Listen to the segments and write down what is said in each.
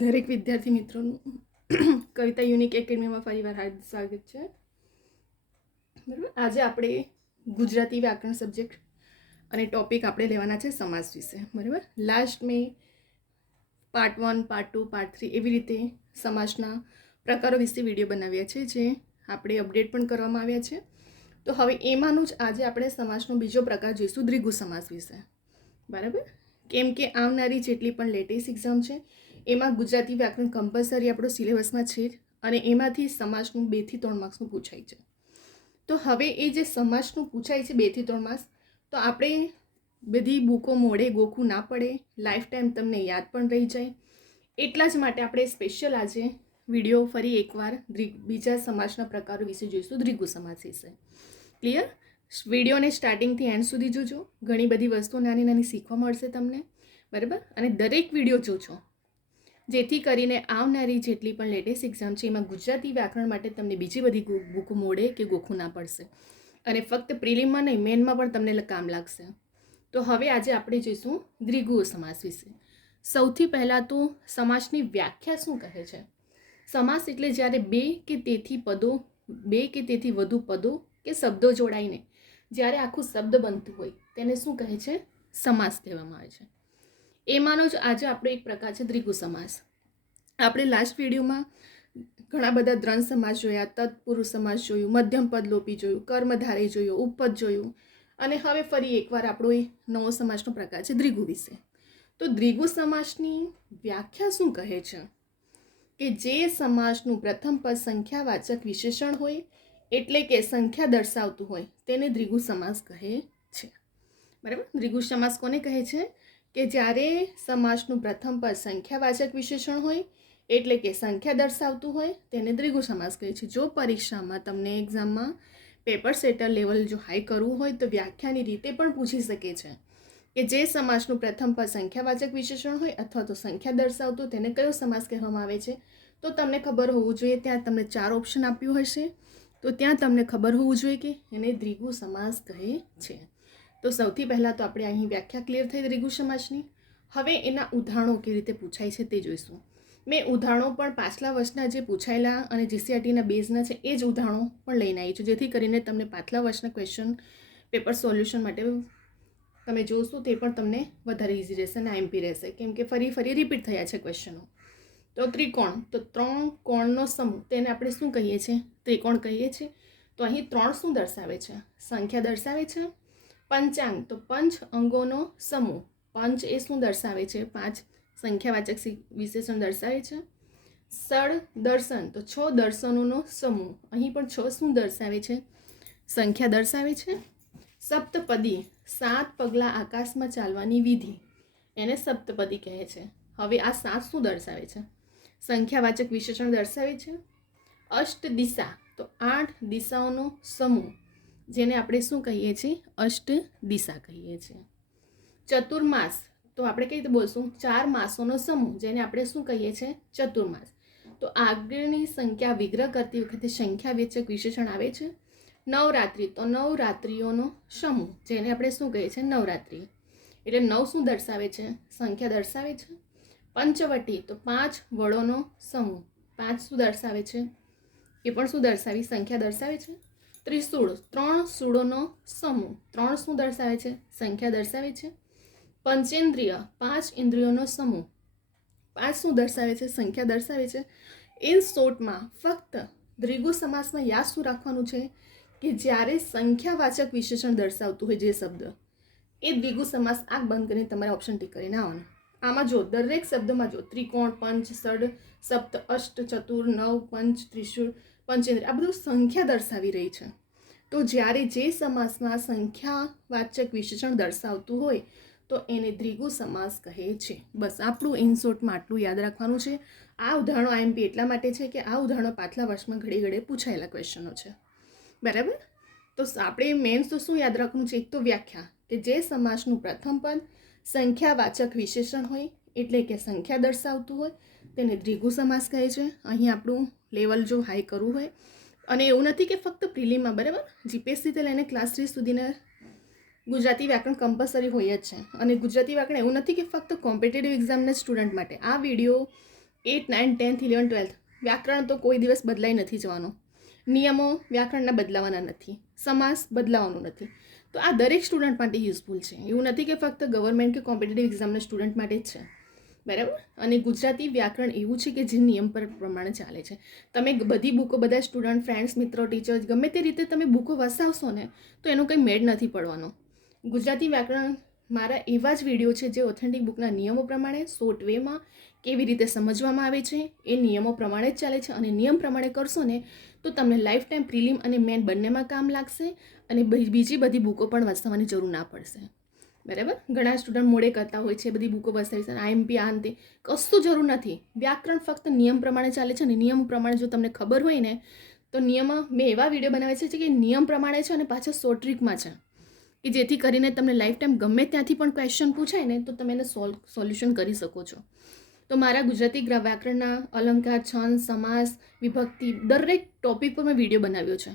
દરેક વિદ્યાર્થી મિત્રોનું કવિતા યુનિક એકેડમીમાં ફરીવાર હાર્દિક સ્વાગત છે. બરાબર, આજે આપણે ગુજરાતી વ્યાકરણ સબ્જેક્ટ અને ટોપિક આપણે લેવાના છે સમાસ વિશે. બરાબર, લાસ્ટ મેં પાર્ટ 1, પાર્ટ 2, પાર્ટ 3 એવી રીતે સમાસના પ્રકારો વિશે વિડીયો બનાવ્યા છે, જે આપણે અપડેટ પણ કરવામાં આવ્યા છે. તો હવે એમાંનું જ આજે આપણે સમાસનો બીજો પ્રકાર જોઈશું, દ્વિગુ સમાસ વિશે. બરાબર, કેમ કે આવનારી જેટલી પણ લેટેસ્ટ એક્ઝામ છે એમાં ગુજરાતી વ્યાકરણ કમ્પલસરી આપણો સિલેબસમાં છે અને એમાંથી સમાસનું 2 થી 3 માર્ક્સનું પૂછાય છે. તો હવે એ જે સમાસનું પૂછાય છે 2 થી 3 માર્ક્સ, તો આપણે બધી બુકો મોડે ગોખવું ના પડે, લાઈફ ટાઈમ તમને યાદ પણ રહી જાય. એટલા જ માટે આપણે સ્પેશિયલ આજે વિડીયો ફરી એકવાર બીજા સમાસના પ્રકારો વિશે જોઈશું, દ્વિગુ સમાસ વિશે. ક્લિયર? વિડીયોને સ્ટાર્ટિંગથી એન્ડ સુધી જોજો, ઘણી બધી વસ્તુઓ નાની નાની શીખવા મળશે તમને. બરાબર, અને દરેક વિડીયો જોજો જેથી કરીને આવનારી જેટલી પણ લેટેસ્ટ એક્ઝામ છે એમાં ગુજરાતી વ્યાકરણ માટે તમને બીજી બધી બુક મોડે કે ગોખવું ના પડશે અને ફક્ત પ્રિલિમમાં નહીં, મેનમાં પણ તમને કામ લાગશે. તો હવે આજે આપણે જોઈશું દ્વિગુ સમાસ વિશે. સૌથી પહેલાં તો સમાસની વ્યાખ્યા શું કહે છે. સમાસ એટલે જ્યારે બે કે તેથી વધુ પદો કે શબ્દો જોડાઈને જ્યારે આખું શબ્દ બનતું હોય તેને શું કહે છે? સમાસ કહેવામાં આવે છે. એમાંનો જ આજે આપણો એક પ્રકાર છે દ્વિગુ સમાસ. આપણે લાસ્ટ વિડીયોમાં ઘણા બધા દ્વંદ્વ સમાસ જોયા, તત્પુરુષ સમાસ જોયું, મધ્યમ પદ લોપી જોયું, કર્મધારય જોયું, ઉપપદ જોયું અને હવે ફરી એકવાર આપણો એ નવો સમાસનો પ્રકાર છે દ્વિગુ વિશે. તો દ્વિગુ સમાસની વ્યાખ્યા શું કહે છે કે જે સમાસનું પ્રથમ પદ સંખ્યાવાચક વિશેષણ હોય એટલે કે સંખ્યા દર્શાવતું હોય તેને દ્વિગુ સમાસ કહે છે. બરાબર, દ્વિગુ સમાસ કોને કહે છે? કે જ્યારે સમાસનું પ્રથમ પદ સંખ્યાવાચક વિશેષણ હોય એટલે કે સંખ્યા દર્શાવતું હોય તેને દ્વિગુ સમાસ કહે છે. જો પરીક્ષામાં તમને એક્ઝામમાં પેપર સેટર લેવલ જો હાઈ કરવું હોય તો વ્યાખ્યાની રીતે પણ પૂછી શકે છે કે જે સમાસનું પ્રથમ પદ સંખ્યાવાચક વિશેષણ હોય અથવા તો સંખ્યા દર્શાવતું તેને કયો સમાસ કહેવામાં આવે છે. તો તમને ખબર હોવું જોઈએ, ત્યાં તમને 4 ઓપ્શન આપ્યું હશે તો ત્યાં તમને ખબર હોવું જોઈએ કે એને દ્વિગુ સમાસ કહે છે. તો સૌથી પહેલાં તો આપણે અહીં વ્યાખ્યા ક્લિયર થઈ દ્વિગુ સમાસની. હવે એના ઉદાહરણો કેવી રીતે પૂછાય છે તે જોઈશું. મેં ઉદાહરણો પણ પાછલા વર્ષના જે પૂછાયેલા અને જીસીઆરટીના બેઝના છે એ જ ઉદાહરણો પણ લઈને આવી છું, જેથી કરીને તમને પાછલા વર્ષના ક્વેશ્ચન પેપર સોલ્યુશન માટે તમે જોશો તે પણ તમને વધારે ઇઝી રહેશે અને આઈએમપી રહેશે, કેમ કે ફરી રિપીટ થયા છે ક્વેશ્ચનો. તો ત્રિકોણ, તો 3 કોણનો સમૂહ તેને આપણે શું કહીએ છીએ? ત્રિકોણ કહીએ છીએ. તો અહીં 3 શું દર્શાવે છે? સંખ્યા દર્શાવે છે. પંચાંગ, તો 5 અંગોનો સમૂહ, પંચ એ શું દર્શાવે છે? 5 સંખ્યાવાચક વિશેષણ દર્શાવે છે. સળ દર્શન, તો 6 દર્શનોનો સમૂહ, અહીં પણ 6 શું દર્શાવે છે? સંખ્યા દર્શાવે છે. સપ્તપદી, 7 પગલાં આકાશમાં ચાલવાની વિધિ, એને સપ્તપદી કહે છે. હવે આ 7 શું દર્શાવે છે? સંખ્યાવાચક વિશેષણ દર્શાવે છે. અષ્ટ દિશા, તો 8 દિશાઓનો સમૂહ, જેને આપણે શું કહીએ છીએ? અષ્ટ દિશા કહીએ છીએ. ચતુર્માસ, તો આપણે કઈ રીતે બોલશું? 4 માસોનો સમૂહ, જેને આપણે શું કહીએ છીએ? ચતુર્માસ. તો આગળની સંખ્યા વિગ્રહ કરતી વખતે સંખ્યાવાચક વિશેષણ આવે છે. નવરાત્રિ, તો 9 રાત્રિઓનો સમૂહ, જેને આપણે શું કહીએ છીએ? નવરાત્રિ. એટલે 9 શું દર્શાવે છે? સંખ્યા દર્શાવે છે. પંચવટી, તો 5 વડોનો સમૂહ, 5 શું દર્શાવે છે? એ પણ શું દર્શાવી? સંખ્યા દર્શાવે છે. ત્રિશૂળ, 3 શૂળોનો સમૂહ, 3 શું દર્શાવે છે? સંખ્યા દર્શાવે છે. પંચેન્દ્રિય, 5 ઇન્દ્રિયોનો સમૂહ, 5 શું દર્શાવે છે? સંખ્યા દર્શાવે છે. ઇન શોર્ટમાં ફક્ત દ્વિગુ સમાસમાં યાદ શું રાખવાનું છે કે જ્યારે સંખ્યાવાચક વિશેષણ દર્શાવતું હોય જે શબ્દ, એ દ્વિગુ સમાસ આંખ બંધ કરીને તમારે ઓપ્શન ટીક કરીને આવવાનું. આમાં જો દરેક શબ્દમાં જો ત્રિકોણ, પંચ, ષડ, સપ્ત, અષ્ટ, ચતુર, નવ, પંચ, ત્રિશૂળ, પંચેન્દ્રિય, આ બધું સંખ્યા દર્શાવી રહી છે. તો જ્યારે જે સમાસમાં સંખ્યાવાચક વિશેષણ દર્શાવતું હોય તો એને દ્વિગુ સમાસ કહે છે. બસ આપણું ઇન શોર્ટમાં આટલું યાદ રાખવાનું છે. આ ઉદાહરણો આઈએમપી એટલા માટે છે કે આ ઉદાહરણો પાછલા વર્ષમાં ઘડે પૂછાયેલા ક્વેશ્ચનો છે. બરાબર, તો આપણે મેઇન તો શું યાદ રાખવાનું છે? એક તો વ્યાખ્યા કે જે સમાસનું પ્રથમ પદ સંખ્યાવાચક વિશેષણ હોય એટલે કે સંખ્યા દર્શાવતું હોય તેને દ્વિગુ સમાસ કહે છે. અહીં આપણું લેવલ જો હાઈ કરવું હોય, અને એવું નથી કે ફક્ત પ્રિલિમમાં, બરાબર, જીપીએસસીથી લઈને ક્લાસ 3 સુધીના ગુજરાતી વ્યાકરણ કમ્પલસરી હોય જ છે. અને ગુજરાતી વ્યાકરણ એવું નથી કે ફક્ત કોમ્પિટેટિવ એક્ઝામના સ્ટુડન્ટ માટે. આ વિડીયો 8, 9, 10th 11, 12th વ્યાકરણ તો કોઈ દિવસ બદલાઈ નથી જવાનો, નિયમો વ્યાકરણના બદલાવાના નથી, સમાસ બદલાવાનો નથી. તો આ દરેક સ્ટુડન્ટ માટે યુઝફુલ છે. એવું નથી કે ફક્ત ગવર્મેન્ટ કે કોમ્પિટિટિવ એક્ઝામના સ્ટુડન્ટ માટે જ છે, બરાબર. અને ગુજરાતી વ્યાકરણ એવું છે કે જે નિયમ પર પ્રમાણે ચાલે છે. તમે બધી બુકો, બધા સ્ટુડન્ટ, ફ્રેન્ડ્સ, મિત્રો, ટીચર્સ ગમે તે રીતે તમે બુકો વસાવશો ને તો એનો કંઈ મેળ નથી પડવાનો. ગુજરાતી વ્યાકરણ મારા એવા જ વિડીયો છે જે ઓથેન્ટિક બુકના નિયમો પ્રમાણે શોર્ટ વેમાં કેવી રીતે સમજવામાં આવે છે એ નિયમો પ્રમાણે જ ચાલે છે. અને નિયમ પ્રમાણે કરશો ને તો તમને લાઈફ ટાઈમ પ્રિલિમ અને મેન બંનેમાં કામ લાગશે અને બીજી બધી બુકો પણ વસાવવાની જરૂર ના પડશે, બરાબર. ઘણા સ્ટુડન્ટ મોડે કરતા હોય છે, બધી બુકો વસાવી છે, IMP આ અંતે કશું જરૂર નથી. વ્યાકરણ ફક્ત નિયમ પ્રમાણે ચાલે છે અને નિયમ પ્રમાણે જો તમને ખબર હોય ને તો નિયમ, મેં એવા વિડીયો બનાવ્યા છે કે નિયમ પ્રમાણે છે અને પાછા શોર્ટ ટ્રીકમાં છે કે જેથી કરીને તમને લાઈફ ટાઈમ ગમે ત્યાંથી પણ ક્વેશ્ચન પૂછાય ને તો તમે એને સોલ્યુશન કરી શકો છો. તો મારા ગુજરાતી વ્યાકરણના અલંકાર, છંદ, સમાસ, વિભક્તિ દરેક ટોપિક પર મેં વિડીયો બનાવ્યો છે.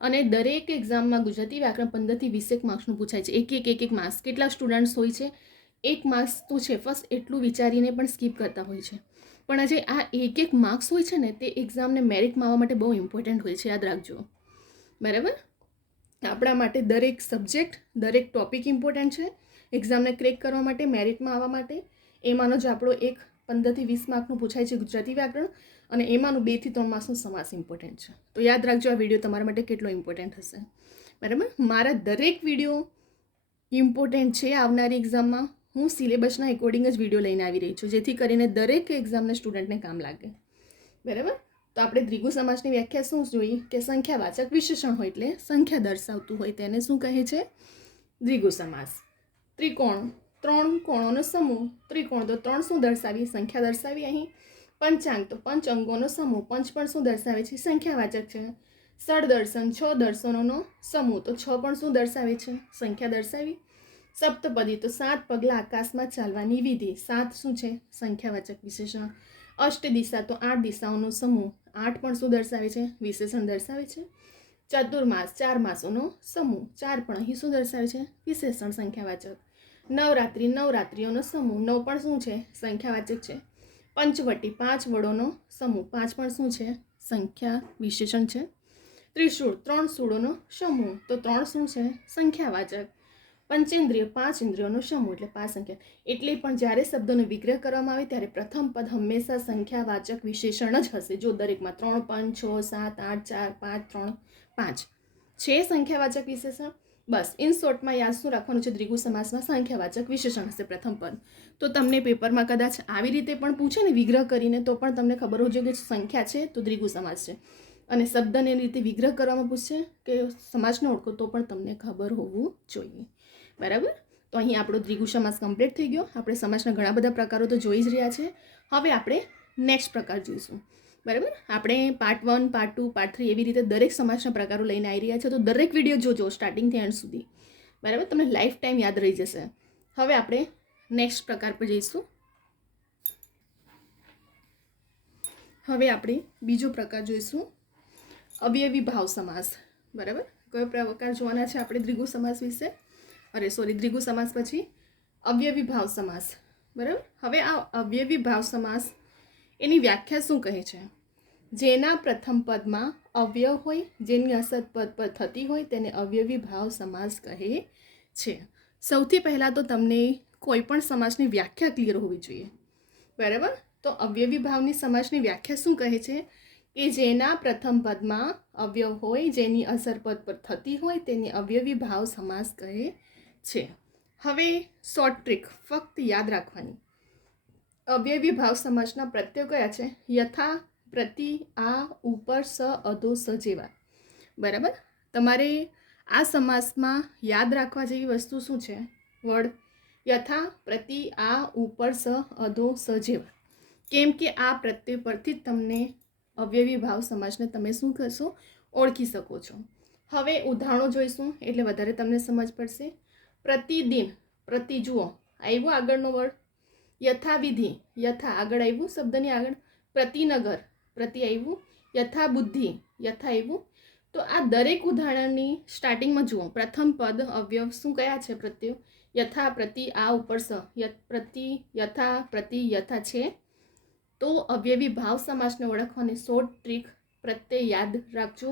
અને દરેક એક્ઝામમાં ગુજરાતી વ્યાકરણ 15 થી 20 માર્ક્સનું પૂછાય છે. એક માર્ક્સ. કેટલા સ્ટુડન્ટ્સ હોય છે, 1 માર્ક્સ તો છે ફર્સ્ટ, એટલું વિચારીને પણ સ્કીપ કરતા હોય છે. પણ આજે આ એક માર્ક્સ હોય છે ને તે એક્ઝામને મેરિટમાં આવવા માટે બહુ ઇમ્પોર્ટન્ટ હોય છે, યાદ રાખજો, બરાબર. આપણા માટે દરેક સબ્જેક્ટ, દરેક ટોપિક ઇમ્પોર્ટન્ટ છે એક્ઝામને ક્રેક કરવા માટે, મેરિટમાં આવવા માટે. એમાંનો જ આપણો 15 થી 20 માર્કનું પૂછાય છે ગુજરાતી વ્યાકરણ, અને એમાંનું 2 થી 3 માર્ક્સનું સમાસ ઇમ્પોર્ટન્ટ છે. તો યાદ રાખજો આ વિડીયો તમારા માટે કેટલો ઇમ્પોર્ટન્ટ હશે, બરાબર. મારા દરેક વિડીયો ઇમ્પોર્ટન્ટ છે. આવનારી એક્ઝામમાં હું સિલેબસના એકોર્ડિંગ જ વિડીયો લઈને આવી રહી છું જેથી કરીને દરેક એક્ઝામના સ્ટુડન્ટને કામ લાગે, બરાબર. તો આપણે દ્વિગુ સમાસની વ્યાખ્યા શું જોઈ કે સંખ્યાવાચક વિશેષણ હોય એટલે સંખ્યા દર્શાવતું હોય તેને શું કહે છે? દ્વિગુ સમાસ. ત્રિકોણ, 3 કોણોનો સમૂહ. ત્રિકોણ તો 3 શું દર્શાવી? સંખ્યા દર્શાવી. અહીં પંચાંગ તો 5 અંગોનો સમૂહ. પંચ પણ શું દર્શાવે છે? સંખ્યાવાચક છે. સળદર્શન 6 દર્શનોનો સમૂહ તો 6 પણ શું દર્શાવે છે? સંખ્યા દર્શાવી. સપ્તપદી તો 7 પગલા આકાશમાં ચાલવાની વિધિ. 7 શું છે? સંખ્યાવાચક વિશેષણ. અષ્ટ દિશા તો 8 દિશાઓનો સમૂહ. 8 પણ શું દર્શાવે છે? વિશેષણ દર્શાવે છે. ચતુર્માસ 4 માસોનો સમૂહ. 4 પણ અહીં શું દર્શાવે છે? વિશેષણ સંખ્યાવાચક. નવરાત્રિ નવરાત્રિઓનો સમૂહ. 9 પણ શું છે? સંખ્યાવાચક છે. પંચવટી 5 વડોનો સમૂહ. 5 પણ શું છે? સંખ્યા વિશેષણ છે. ત્રિશૂળ 3 શૂળોનો સમૂહ તો 3 શું છે? સંખ્યાવાચક. પંચેન્દ્રિય 5 ઇન્દ્રિયોનો સમૂહ એટલે 5 સંખ્યા. એટલે પણ જ્યારે શબ્દોનો વિગ્રહ કરવામાં આવે ત્યારે પ્રથમ પદ હંમેશા સંખ્યાવાચક વિશેષણ જ હશે. જો દરેકમાં 3, 5, 6, 7, 8, 4, 5, 3, 5 છે સંખ્યાવાચક વિશેષણ. બસ ઇન શોર્ટમાં યાદ શું રાખવાનું છે? દ્વિગુ સમાસમાં સંખ્યાવાચક વિશેષણ હશે પ્રથમ પદ. તો તમને પેપરમાં કદાચ આવી રીતે પણ પૂછે ને વિગ્રહ કરીને તો પણ તમને ખબર હોવી જોઈએ કે સંખ્યા છે તો દ્વિગુ સમાસ છે. અને શબ્દને રીતે વિગ્રહ કરવામાં પૂછશે કે સમાસને ઓળખો તો પણ તમને ખબર હોવું જોઈએ, બરાબર. તો અહીં આપણો દ્વિગુ સમાસ કમ્પ્લીટ થઈ ગયો. આપણે સમાસના ઘણા બધા પ્રકારો તો જોઈ જ રહ્યા છે. હવે આપણે નેક્સ્ટ પ્રકાર જોઈશું, બરાબર. આપણે પાર્ટ 1, પાર્ટ 2, પાર્ટ 3 એવી રીતે દરેક સમાસના પ્રકારો લઈને આવી રહ્યા છે. તો દરેક વિડીયો જોજો સ્ટાર્ટિંગથી એન્ડ સુધી, બરાબર. તમને લાઈફ ટાઈમ યાદ રહી જશે. હવે આપણે નેક્સ્ટ પ્રકાર પર જઈશું. હવે આપણે બીજો પ્રકાર જોઈશું, અવયવી ભાવ સમાસ, બરાબર. કયો પ્રકાર જોવાના છે આપણે દ્વિગુ સમાસ વિશે? દ્વિગુ સમાસ પછી અવયવી ભાવ સમાસ, બરાબર. હવે આ અવયવી ભાવ સમાસ એની વ્યાખ્યા શું કહે છે? જેના પ્રથમ પદમાં અવયવ હોય, જેની અસર પદ પર થતી હોય તેને અવયવી ભાવ સમાસ કહે છે. સૌથી પહેલાં તો તમને કોઈ પણ સમાસની વ્યાખ્યા ક્લિયર હોવી જોઈએ, બરાબર. તો અવયવી ભાવની સમાસની વ્યાખ્યા શું કહે છે? કે જેના પ્રથમ પદમાં અવયવ હોય, જેની અસર પદ પર થતી હોય તેને અવયવી ભાવ સમાસ કહે છે. હવે શોર્ટ ટ્રીક ફક્ત યાદ રાખવાની. અવયવી ભાવ સમાસના પ્રત્યયો કયા છે? યથા, પ્રતિ, આ, ઉપર, સ, અધો, સ જેવા, બરાબર. તમારે આ સમાસમાં યાદ રાખવા જેવી વસ્તુ શું છે? વર્ડ યથા, પ્રતિ, આ, ઉપર, સ, અધો, સ જેવા. કેમ કે આ પ્રત્યય પરથી જ તમને અવયવી ભાવ સમાસને તમે શું કરશો? ઓળખી શકો છો. હવે ઉદાહરણો જોઈશું એટલે વધારે તમને સમજ પડશે. પ્રતિદિન, પ્રતિ જુઓ આવ્યું આગળનો વર્ડ. યથાવિધિ, યથા આગળ આવ્યું શબ્દની આગળ. પ્રતિનગર, પ્રતિ આવ્યું. યથા બુદ્ધિ, યથા આવ્યું. તો આ દરેક ઉદાહરણની સ્ટાર્ટિંગમાં જુઓ પ્રથમ પદ અવયવ શું કયા છે? પ્રત્યયો યથા, પ્રતિ, આ, ઉપર, સ. પ્રતિ, યથા, પ્રતિ, યથા છે. તો અવયવી ભાવ સમાસને ઓળખવાની શોર્ટ ટ્રીક પ્રત્યે યાદ રાખજો.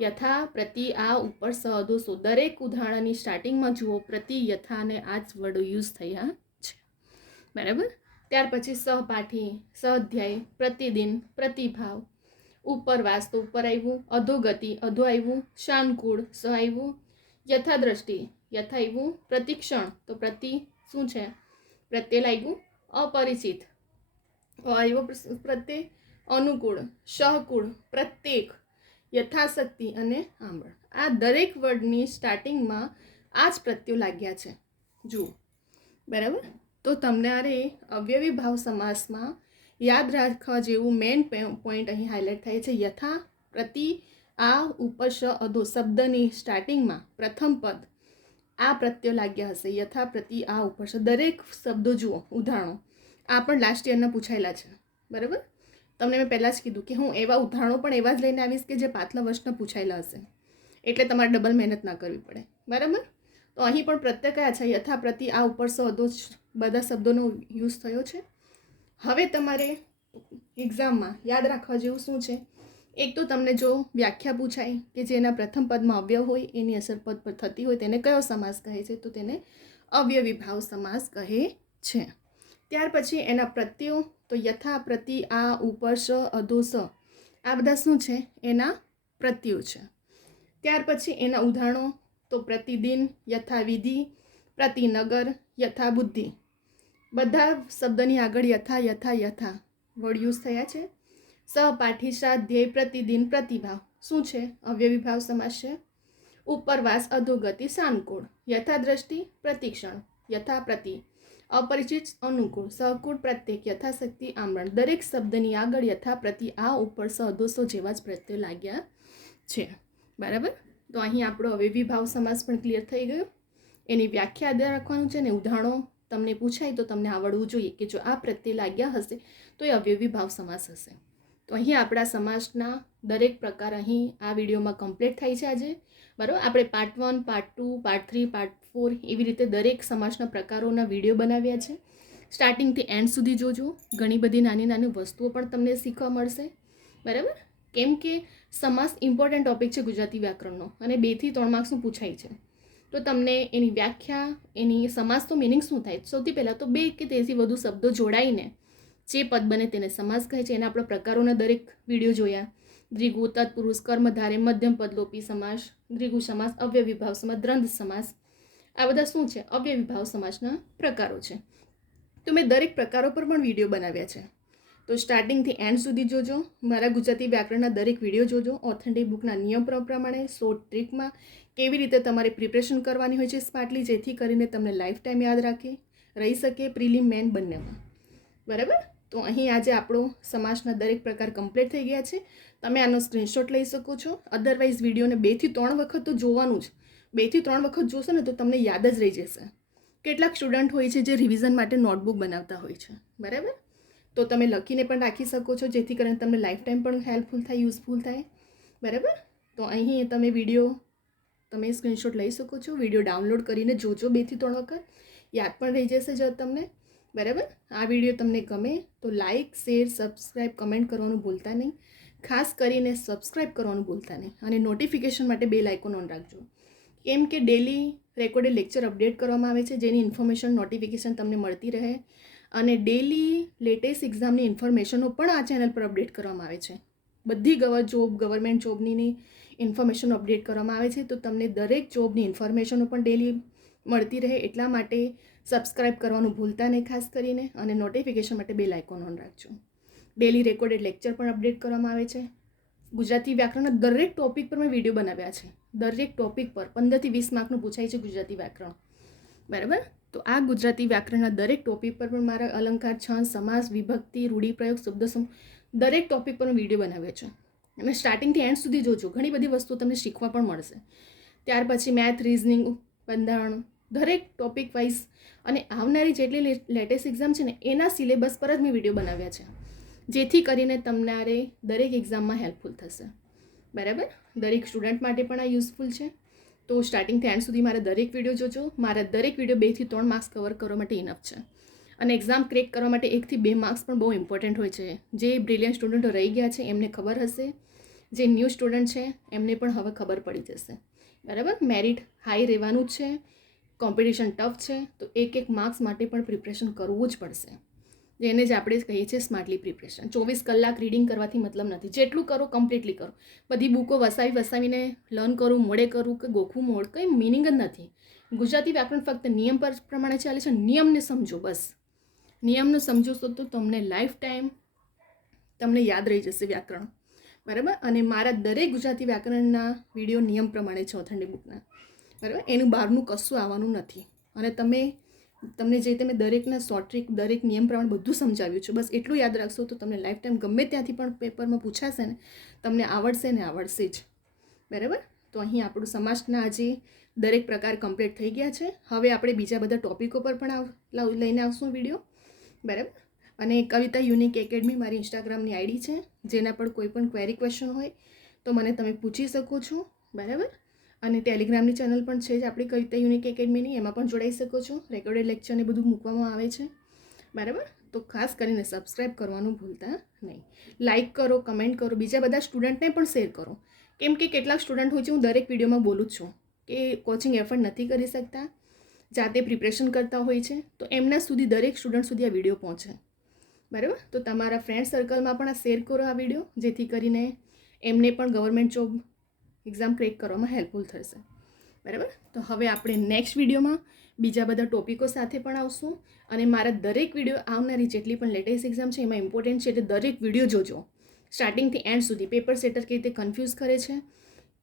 યથા, પ્રતિ, આ, ઉપર, સહદોષો દરેક ઉદાહરણની સ્ટાર્ટિંગમાં જુઓ પ્રતિ, યથા અને આ જ વર્ડો યુઝ થયા છે. બરાબર. ત્યાર પછી સહપાઠી, સ્વાધ્યાય, પ્રતિદિન, પ્રતિભાવ, ઉપરવાસ તો ઉપર આવ્યું, અધોગતિ અધો આવ્યું, શાનકુળ સ આવ્યું, યથાદ્રષ્ટિ યથા આવ્યું, પ્રતિક્ષણ તો પ્રતિ શું છે પ્રત્યે લાગ્યું, અપરિચિત આવ્યો પ્રત્યે, અનુકૂળ, સહકુળ, પ્રત્યેક, યથાશક્તિ અને આંબળ. આ દરેક વર્ડની સ્ટાર્ટિંગમાં આ જ પ્રત્યો લાગ્યા છે. જુઓ. બરાબર. તો તમને આરે અવયવી ભાવ સમાસમાં યાદ રાખવા જેવું મેઇન પોઈન્ટ અહીં હાઇલાઇટ થાય છે. યથા, પ્રતિ, આ, ઉપશ, અધો શબ્દની સ્ટાર્ટિંગમાં પ્રથમ પદ આ પ્રત્યો લાગ્યા હશે. યથા, પ્રતિ, આ, ઉપશ દરેક શબ્દો જુઓ. ઉદાહરણો આ પણ લાસ્ટ યરના પૂછાયેલા છે. બરાબર. તમને મેં પહેલાં જ કીધું કે હું એવા ઉદાહરણો પણ એવા જ લઈને આવીશ કે જે પાછલા વર્ષના પૂછાયેલા હશે, એટલે તમારે ડબલ મહેનત ના કરવી પડે. બરાબર. તો અહીં પણ પ્રત્યય કયા છે? યથા, પ્રતિ, આ, ઉપશ, અધો બધા શબ્દોનો યુઝ થયો છે. હવે તમારે એક્ઝામમાં યાદ રાખવા જેવું શું છે? એક તો તમને જો વ્યાખ્યા પૂછાય કે જેના પ્રથમ પદમાં અવયવ હોય એની અસર પદ પર થતી હોય તેને કયો સમાસ કહે છે? તો તેને અવયવી ભાવ સમાસ કહે છે. ત્યાર પછી એના પ્રત્યો તો યથા, પ્રતિ, આ, ઉપર, સ, અધો, સ આ બધા શું છે? એના પ્રત્યો છે. ત્યાર પછી એના ઉદાહરણો તો પ્રતિદિન, યથાવિધિ, પ્રતિનગર, યથા બુદ્ધિ બધા શબ્દની આગળ યથા યથા યથા વર્ડ યુઝ થયા છે. સહપાઠી, સ્વાધ્યાય, પ્રતિદિન, પ્રતિભાવ શું છે? અવયવી ભાવ સમાસ છે. ઉપરવાસ, અધોગતિ, સાનુકૂળ, યથાદ્રષ્ટિ, પ્રતિક્ષણ, યથા, પ્રતિ, અપરિચિત, અનુકૂળ, સહકૂળ, પ્રત્યેક, યથાશક્તિ, આમરણ દરેક શબ્દની આગળ યથા, પ્રતિ, આ, ઉપર, સહદોષો જેવા જ પ્રત્યય લાગ્યા છે. બરાબર. તો અહીં આપણો અવયવી ભાવ સમાસ પણ ક્લિયર થઈ ગયો. એની વ્યાખ્યા યાદ રાખવાનું છે ને ઉદાહરણો તમને પૂછાય તો તમને આવડવું જોઈએ કે જો આ પ્રત્યય લાગ્યા હશે તો એ અવયવી ભાવ સમાસ હશે. તો અહીં આપણા સમાસના દરેક પ્રકાર અહીં આ વિડીયોમાં કમ્પ્લીટ થાય છે આજે. બરાબર. આપણે પાર્ટ 1, પાર્ટ 2, પાર્ટ 3, પાર્ટ 4 એવી રીતે દરેક સમાસના પ્રકારોના વિડીયો બનાવ્યા છે. સ્ટાર્ટિંગથી એન્ડ સુધી જોજો. ઘણી બધી નાની નાની વસ્તુઓ પણ તમને શીખવા મળશે. બરાબર. કેમ કે સમાસ ઇમ્પોર્ટન્ટ ટોપિક છે ગુજરાતી વ્યાકરણનો અને 2 થી 3 માર્ક્સનું પૂછાય છે. તો તમને એની વ્યાખ્યા, એની સમાસ તો મિનિંગ શું થાય? સૌથી પહેલાં તો 2 કે તેથી વધુ શબ્દો જોડાઈને જે પદ બને તેને સમાસ કહે છે. એના આપણા પ્રકારોના દરેક વિડીયો જોયા. દ્વિગુ, તત્પુરુષ, કર્મધારય, મધ્યમ પદ, લોપી સમાસ, દ્વિગુ સમાસ, અવયવી ભાવ સમાસ, દ્વંદ્વ સમાસ આ બધા શું છે? અવયવી ભાવ સમાસના પ્રકારો છે. તો મેં દરેક પ્રકારો પર પણ વિડીયો બનાવ્યા છે. તો સ્ટાર્ટિંગથી એન્ડ સુધી જોજો. મારા ગુજરાતી વ્યાકરણના દરેક વિડીયો જોજો. ઓથેન્ટિક બુકના નિયમ પ્રમાણે શોર્ટ ટ્રીકમાં કેવી રીતે તમારે પ્રિપરેશન કરવાની હોય છે સ્માર્ટલી, જેથી કરીને તમને લાઈફ ટાઈમ યાદ રહી શકે પ્રિલિમ મેન બંનેમાં. બરાબર. તો અહીં આજે આપણો સમાસના દરેક પ્રકાર કમ્પ્લીટ થઈ ગયા છે. તમે આનો સ્ક્રીનશોટ લઈ શકો છો. અધરવાઇઝ વિડીયોને 2 થી 3 વખત તો જોવાનું જ. 2 થી 3 વખત જોશો ને તો તમને યાદ જ રહી જશે. કેટલાક સ્ટુડન્ટ હોય છે જે રિવિઝન માટે નોટબુક બનાવતા હોય છે. બરાબર. તો તમે લખીને પણ રાખી શકો છો જેથી કરીને તમને લાઈફ ટાઈમ પણ હેલ્પફુલ થાય, યુઝફુલ થાય. બરાબર. તો અહીં તમે તમે સ્ક્રીનશોટ લઈ શકો છો. વિડીયો ડાઉનલોડ કરીને જોજો 2 થી 3 વખત. યાદ પણ રહી જશે જો તમને. બરાબર. આ વિડીયો તમને ગમે તો લાઇક, શેર, સબસ્ક્રાઈબ, કમેન્ટ કરવાનું ભૂલતા નહીં. ખાસ કરીને સબસ્ક્રાઈબ કરવાનું ભૂલતા નહીં અને નોટિફિકેશન માટે બેલ આઇકોન ઓન રાખજો. કેમ કે ડેલી રેકોર્ડેડ લેક્ચર અપડેટ કરવામાં આવે છે જેની ઇન્ફોર્મેશન નોટિફિકેશન તમને મળતી રહે અને ડેલી લેટેસ્ટ એક્ઝામની ઇન્ફોર્મેશનો પણ આ ચેનલ પર અપડેટ કરવામાં આવે છે. બધી ગવર્મેન્ટ જોબની ઇન્ફોર્મેશન અપડેટ કરવામાં આવે છે. તો તમને દરેક જોબની ઇન્ફોર્મેશનો પણ ડેલી મળતી રહે એટલા માટે સબસ્ક્રાઈબ કરવાનું ભૂલતા નહીં ખાસ કરીને અને નોટિફિકેશન માટે બેલ આઇકોન ઓન રાખજો. ડેલી રેકોર્ડેડ લેક્ચર પણ અપડેટ કરવામાં આવે છે. ગુજરાતી વ્યાકરણના દરેક ટોપિક પર મેં વિડીયો બનાવ્યા છે. દરેક ટોપિક પર 15 થી 20 માર્કનું પૂછાય છે ગુજરાતી વ્યાકરણ. બરાબર. તો આ ગુજરાતી વ્યાકરણના દરેક ટોપિક પર પણ મારા અલંકાર, છંદ, સમાસ, વિભક્તિ, રૂઢિપ્રયોગ, શબ્દસમૂહ દરેક ટોપિક પર વિડીયો બનાવ્યો છે. અને સ્ટાર્ટિંગથી એન્ડ સુધી જોજો. ઘણી બધી વસ્તુઓ તમને શીખવા પણ મળશે. ત્યાર પછી મેથ, રીઝનિંગ, બંધારણ દરેક ટોપિક વાઇઝ અને આવનારી જેટલી લેટેસ્ટ એક્ઝામ છે ને એના સિલેબસ પર જ મેં વિડીયો બનાવ્યા છે જેથી કરીને તમારે દરેક એક્ઝામમાં હેલ્પફુલ થશે. બરાબર. દરેક સ્ટુડન્ટ માટે પણ આ યુઝફુલ છે. તો સ્ટાર્ટિંગથી એન્ડ સુધી મારા દરેક વિડીયો જોજો. મારા દરેક વિડીયો 2 થી 3 માર્ક્સ કવર કરવા માટે ઇનફ છે અને એક્ઝામ ક્રેક કરવા માટે 1 થી 2 માર્ક્સ પણ બહુ ઇમ્પોર્ટન્ટ હોય છે. જે બ્રિલિયન્ટ સ્ટુડન્ટો રહી ગયા છે એમને ખબર હશે, જે ન્યૂ સ્ટુડન્ટ છે એમને પણ હવે ખબર પડી જશે. બરાબર, મેરિટ હાઈ રહેવાનું જ છે, કોમ્પિટિશન ટફ છે, તો 1 માર્ક્સ માટે પણ પ્રિપરેશન કરવું જ પડશે. જેને જ આપણે કહીએ છીએ સ્માર્ટલી પ્રિપરેશન. 24 કલાક રીડિંગ કરવાથી મતલબ નથી. જેટલું કરો કમ્પ્લીટલી કરો. બધી બુકો વસાવીને લર્ન કરું, મોડે કરું કે ગોખું મોડ, કંઈ મિનિંગ જ નથી. ગુજરાતી વ્યાકરણ ફક્ત નિયમ પર પ્રમાણે ચાલે છે. નિયમને સમજો, બસ નિયમનું સમજો તો તમને લાઈફ ટાઈમ તમને યાદ રહી જશે વ્યાકરણ. બરાબર, અને મારા દરેક ગુજરાતી વ્યાકરણના વિડીયો નિયમ પ્રમાણે છે, ઓથેન્ટિક બુકના. બરાબર, એનું બહારનું કશું આવવાનું નથી. અને તમને જે તમે દરેકના શોર્ટ ટ્રીક, દરેક નિયમ પ્રમાણે બધું સમજાવ્યું છે. બસ એટલું યાદ રાખશો તો તમને લાઈફ ટાઈમ ગમે ત્યાંથી પણ પેપરમાં પૂછાશે ને તમને આવડશે ને આવડશે જ. બરાબર, તો અહીં આપણું સમાજના આજે દરેક પ્રકાર કમ્પ્લીટ થઈ ગયા છે. હવે આપણે બીજા બધા ટોપિકો પર પણ લઈને આવશું વિડીયો. બરાબર, અને કવિતા યુનિક એકેડમી મારી ઇન્સ્ટાગ્રામની આઈડી છે. જેના પર કોઈ પણ ક્વેરી ક્વેશ્ચન હોય તો મને તમે પૂછી શકો છો. બરાબર, અને ટેલિગ્રામની ચેનલ પણ છે જ આપણી કવિતા યુનિક એકેડમીની, એમાં પણ જોડાઈ શકો છો. રેકોર્ડેડ લેક્ચર ને બધું મૂકવામાં આવે છે. બરાબર, તો ખાસ કરીને સબસ્ક્રાઈબ કરવાનું ભૂલતા નહીં. લાઇક કરો, કમેન્ટ કરો, બીજા બધા સ્ટુડન્ટને પણ શેર કરો. કેમ કે કેટલાક સ્ટુડન્ટ હોય છે, હું દરેક વિડીયોમાં બોલું જ છું કે કોચિંગ એફર્ટ નથી કરી શકતા, જાતે પ્રિપરેશન કરતા હોય છે, તો એમના સુધી, દરેક સ્ટુડન્ટ સુધી આ વિડીયો પહોંચે. બરાબર, તો તમારા ફ્રેન્ડ સર્કલમાં પણ આ શેર કરો આ વિડીયો, જેથી કરીને એમને પણ ગવર્મેન્ટ જોબ એક્ઝામ ક્રેક કરવામાં હેલ્પફુલ થશે. બરાબર, તો હવે આપણે નેક્સ્ટ વિડીયોમાં બીજા બધા ટોપિકો સાથે પણ આવશું. અને મારા દરેક વિડીયો આવનારી જેટલી પણ લેટેસ્ટ એક્ઝામ છે એમાં ઇમ્પોર્ટન્ટ છે, એટલે દરેક વિડીયો જોજો સ્ટાર્ટિંગથી એન્ડ સુધી. પેપર સેટર કેવી રીતે કન્ફ્યુઝ કરે છે,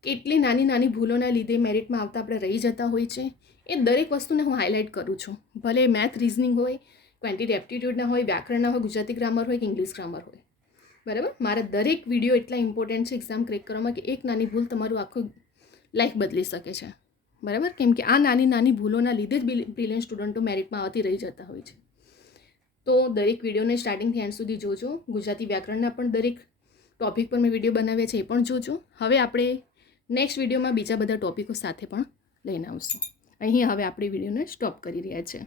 કેટલી નાની નાની ભૂલોના લીધે મેરિટમાં આવતા આપણે રહી જતા હોય છે, એ દરેક વસ્તુને હું હાઇલાઇટ કરું છું. ભલે મેથ, રિઝનિંગ હોય, ક્વોન્ટિટી એપ્ટિટ્યૂડના હોય, વ્યાકરણના હોય, ગુજરાતી ગ્રામર હોય કે ઇંગ્લિશ ગ્રામર હોય. બરાબર, મારા દરેક વિડીયો એટલા ઇમ્પોર્ટન્ટ છે એક્ઝામ ક્રેક કરવામાં કે એક નાની ભૂલ તમારું આખું લાઈફ બદલી શકે છે. બરાબર, કેમ કે આ નાની નાની ભૂલોના લીધે જ બ્રિલિયન્ટ સ્ટુડન્ટો મેરિટમાં આવતી રહી જતા હોય છે. તો દરેક વિડીયોને સ્ટાર્ટિંગથી એન્ડ સુધી જોજો. ગુજરાતી વ્યાકરણના પણ દરેક ટોપિક પર મેં વિડીયો બનાવ્યા છે, એ પણ જોજો. હવે આપણે નેક્સ્ટ વિડીયોમાં બીજા બધા ટોપિકો સાથે પણ લઈને આવશું. અહીં હવે આપણે વિડીયોને સ્ટોપ કરી રહ્યા છીએ.